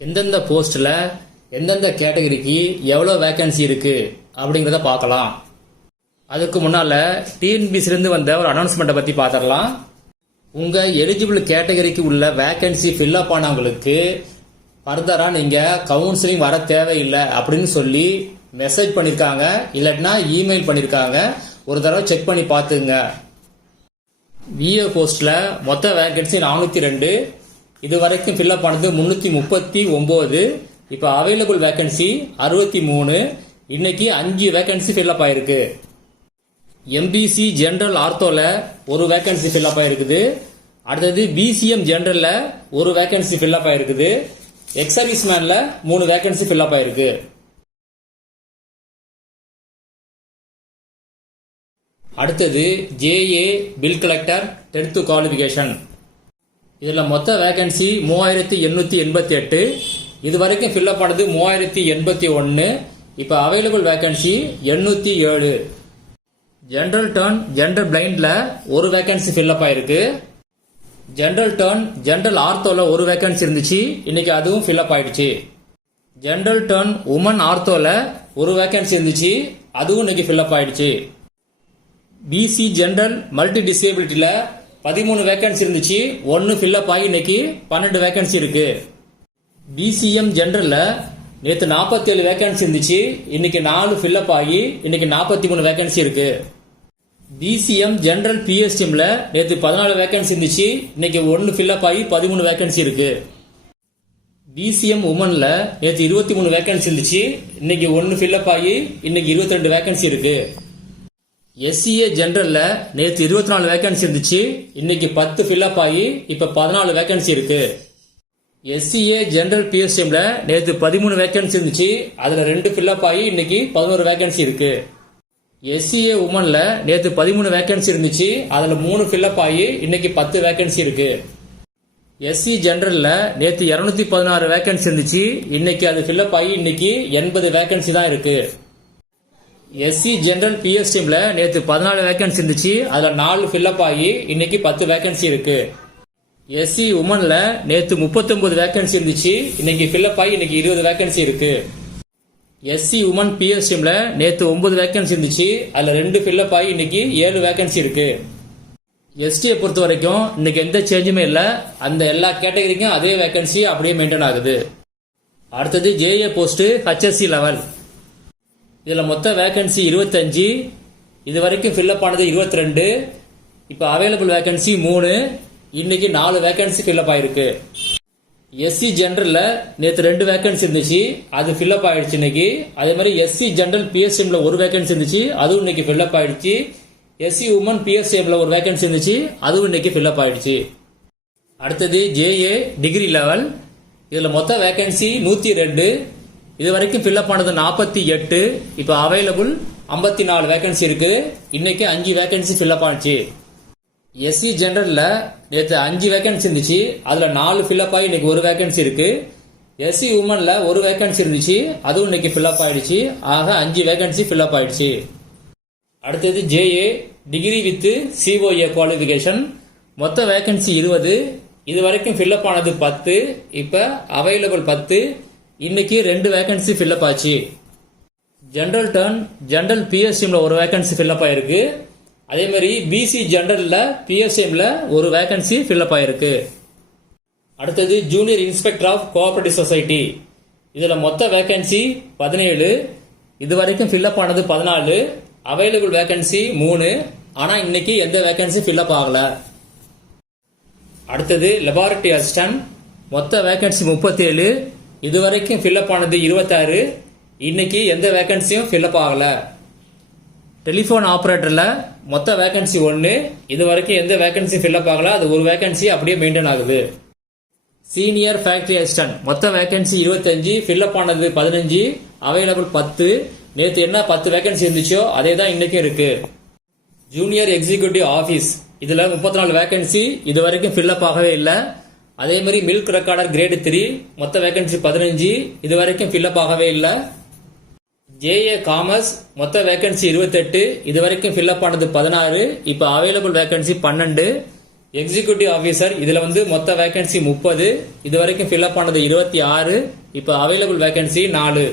எந்தெந்த போஸ்ட்டில் எந்தெந்த கேட்டகரிக்கு எவ்வளோ வேக்கன்சி இருக்குது அப்படிங்கிறத பார்க்கலாம். அதுக்கு முன்னால் டிஎன்பிசிலேருந்து வந்த ஒரு அனௌன்ஸ்மெண்ட்டை பற்றி பார்த்துடலாம். உங்கள் எலிஜிபிள் கேட்டகரிக்கு உள்ள வேக்கன்சி ஃபில்அப் ஆனவங்களுக்கு ஃபர்தராக நீங்கள் கவுன்சிலிங் வர தேவையில்லை அப்படின்னு சொல்லி மெசேஜ் பண்ணியிருக்காங்க, இல்லாட்டினா இமெயில் பண்ணியிருக்காங்க. ஒரு தடவை செக் பண்ணி பார்த்துங்க. விஏ போஸ்ட்டில் மொத்த வேக்கன்சி 402, இது வரைக்கும் ஃபில்அப் ஆனது 339. இப்போ அவைலபிள் வேக்கன்சி 63. இன்னைக்கு 5 வேக்கன்சி ஃபில்அப் ஆயிருக்கு. எம்பிசி ஜெனரல் ஆர்த்தோல ஒரு வேக்கன்சி ஃபில்அப் ஆயிருக்குது. அடுத்தது பிசிஎம் ஜெனரல்ல ஒரு வேக்கன்சி ஃபில்அப் ஆயிருக்குது. எக்ஸ் சர்வீஸ் மேன்ல 3 வேக்கன்சி ஃபில்அப் ஆயிருக்கு. அடுத்தது JA bill collector 10th qualification. இதில் மொத்த வேக்கன்சி 3888. இது வரைக்கும் ஃபில்அப் ஆனது 3081. இப்போ available vacancy 807. General turn general பிளைண்ட்ல ஒரு வேக்கன்சி ஃபில்அப் ஆயிருக்கு. ஜெனரல் டர்ன் ஜெனரல் ஆர்த்தோல ஒரு வேக்கன்சி இருந்துச்சு, இன்னைக்கு அதுவும் ஃபில்அப் ஆயிடுச்சு. ஜெனரல் டர்ன் உமன் ஆர்த்தோல ஒரு வேக்கன்சி இருந்துச்சு, அதுவும் இன்னைக்கு ஃபில்அப் ஆயிடுச்சு. பிசி ஜெனரல் மல்டி டிசேபிலிட்டியில 13 வேக்கன்சி இருந்துச்சு, 1 ஃபில்அப் ஆகி இன்னைக்கு 12 வேக்கன்சி இருக்கு. பிசிஎம் ஜெனரல்ல நேற்று 47 வேக்கன்சி இருந்துச்சு, இன்னைக்கு 4 ஃபில்அப் ஆகி இன்னைக்கு 43 வேக்கன்சி இருக்கு. பிசிஎம் ஜெனரல் பிஎஸ்டிஎம்ல நேற்று 14 வேக்கன்சி இருந்துச்சு, இன்னைக்கு 1 ஃபில்அப் ஆகி 13 வேக்கன்சி இருக்கு. பிசிஎம் உமன்ல நேற்று 23 வேக்கன்சி இருந்துச்சு, இன்னைக்கு 1 ஃபில்அப் ஆகி இன்னைக்கு 22 வேக்கன்சி இருக்கு. எஸ்சிஏ ஜெனரல்ல நேற்று 24 வேக்கன்சி இருந்துச்சு, இன்னைக்கு 10 ஃபில்அப் ஆகி இப்ப 14 வேக்கன்சி இருக்கு. எஸ்சிஏ ஜெனரல் பிஎஸ்டிஎம்ல நேற்று 13 வேக்கன்சி இருந்துச்சு, அதுல 2 ஃபில்அப் ஆகி இன்னைக்கு 11 வேக்கன்சி இருக்கு. எஸ்சிஏ உமன்ல நேற்று 13 வேக்கன்சி இருந்துச்சு, அதுல 3 ஃபில்அப் ஆகி இன்னைக்கு 10 வேக்கன்சி இருக்கு. எஸ்சி ஜெனரல்ல நேற்று 216 வேக்கன்சி இருந்துச்சு, இன்னைக்கு அது ஃபில்அப் ஆகி இன்னைக்கு 80 வேக்கன்சி தான் இருக்கு. எஸ்சி ஜெனரல் பிஎஸ்டிஎம்ல நேற்று 14 வேக்கன்சி இருந்துச்சு, அதுல 4 ஃபில்அப் ஆகி இன்னைக்கு 10 வேக்கன்சி இருக்கு. எஸ்சி உமன்ல நேற்று 39 வேக்கன்சி இருந்துச்சு, இன்னைக்கு ஃபில்அப் ஆகி இன்னைக்கு 20 வேக்கன்சி இருக்கு. எஸ்சி உமன் பிஎஸ்டிஎம்ல நேற்று 9 வேக்கன்சி இருந்துச்சு, அதுல 2 ஃபில்அப் ஆகி இன்னைக்கு 7 வேக்கன்சி இருக்கு. எஸ்டியை பொறுத்த வரைக்கும் இன்னைக்கு எந்த சேஞ்சுமே இல்லை, அந்த எல்லா கேட்டகரிக்கும் அதே வேக்கன்சி அப்படியே மெயின்டைன் ஆகுது. அடுத்தது ஜேஏ போஸ்ட் ஹெச்எஸ்சி லெவல். இதுல மொத்த வேக்கன்சி 25, இது வரைக்கும் ஃபில்அப் ஆனது 22. இப்போ அவைலபிள் வேக்கன்சி 3, இன்னைக்கு 4 வேக்கன்சி ஃபில்அப் ஆயிருக்கு. எஸ்சி ஜெனரல்ல நேற்று 2 வேக்கன்சி இருந்துச்சு, அது ஃபில்அப் ஆயிடுச்சு இன்னைக்கு. அதே மாதிரி எஸ்சி ஜெனரல் பிஎஸ்எம்ல ஒரு வேக்கன்சி இருந்துச்சு, அதுவும் இன்னைக்கு ஃபில்அப் ஆயிடுச்சு. எஸ்சி உமன் பிஎஸ்எம்ல ஒரு வேக்கன்சி இருந்துச்சு, அதுவும் இன்னைக்கு ஃபில்அப் ஆயிடுச்சு. அடுத்தது ஜேஏ டிகிரி லெவல். இதுல மொத்த வேக்கன்சி 102, இது வரைக்கும் ஃபில்அப் ஆனது 48. இப்போ அவைலபிள் 54 வேக்கன்சி இருக்கு, இன்னைக்கு 5 வேக்கன்சி ஃபில்அப் ஆனிச்சு. எஸ்சி ஜெனரல்ல நேற்று 5 வேக்கன்சி இருந்துச்சு, அதுல 4 ஃபில்அப் ஆகி இன்னைக்கு 1 வேக்கன்சி இருக்கு. எஸ்சி உமன்ல ஒரு வேக்கன்சி இருந்துச்சு, அதுவும் இன்னைக்கு ஃபில்அப் ஆயிடுச்சு. ஆக 5 வேக்கன்சி ஃபில்அப் ஆயிடுச்சு. அடுத்தது JA degree with COA qualification. மொத்த வேக்கன்சி 20, இது வரைக்கும் ஃபில்அப் ஆனது 10, இப்ப அவைலபிள் 10, இன்னைக்கு 2 வேக்கன்சி ஃபில்அப் ஆச்சு. ஜெனரல் டர்ன் ஜெனரல் பிஎஸ்எம்ல ஒரு வேக்கன்சி ஃபில்அப் ஆயிருக்கு. அதே மாதிரி பிசி ஜெனரல்ல பிஎஸ்எம்ல ஒரு வேக்கன்சி ஃபில்அப் ஆயிருக்கு. அடுத்தது junior inspector of cooperative society. இதுல மொத்த வேக்கன்சி 17, இது வரைக்கும் ஃபில்அப் ஆனது 14, அவைலபிள் வேக்கன்சி 3, ஆனா இன்னைக்கு எந்த வேக்கன்சி ஃபில்அப் ஆகல. அடுத்தது லெபார்டரி அசிஸ்டன்ட். மொத்த வேக்கன்சி 37, இது வரைக்கும் ஃபில்அப் ஆனது 26, இன்னைக்கு எந்த வேக்கன்சியும் ஃபில்அப் ஆகல. டெலிபோன் ஆபரேட்டர்ல மொத்த வேக்கன்சி 1, இது வரைக்கும் எந்த வேக்கன்சி ஃபில்அப் ஆகல, அது ஒரு வேக்கன்சி அப்படியே மெயின்டைன் ஆகுது. சீனியர் ஃபேக்டரி அசிஸ்டன்ட் மொத்த வேக்கன்சி 25, ஃபில்அப் ஆனது 15, அவைலபிள் 10. நேற்று என்ன 10 வேக்கன்சி இருந்துச்சோ அதே தான் இன்னைக்கும் இருக்கு. ஜூனியர் எக்ஸிகியூட்டிவ் ஆபீஸ், இதுல 34 வேக்கன்சி, இது வரைக்கும் ஃபில்அப் ஆகவே இல்லை. அதே மாதிரி மில்க் ரெக்கார்டர் கிரேட் 3 மொத்த வேக்கன்சி 15, இது வரைக்கும் ஃபில்அப் ஆகவே இல்லை. ஜேஏ காமர்ஸ் மொத்த வேக்கன்சி 28, இது வரைக்கும் ஃபில்அப் ஆனது 16, இப்போ அவைலபிள் வேக்கன்சி 12, எக்ஸிகியூட்டிவ் ஆஃபீஸர் இதுல வந்து மொத்த வேகன்சி 30, இது வரைக்கும் ஃபில்அப் ஆனது 26, இப்போ அவைலபிள் வேகன்சி 4.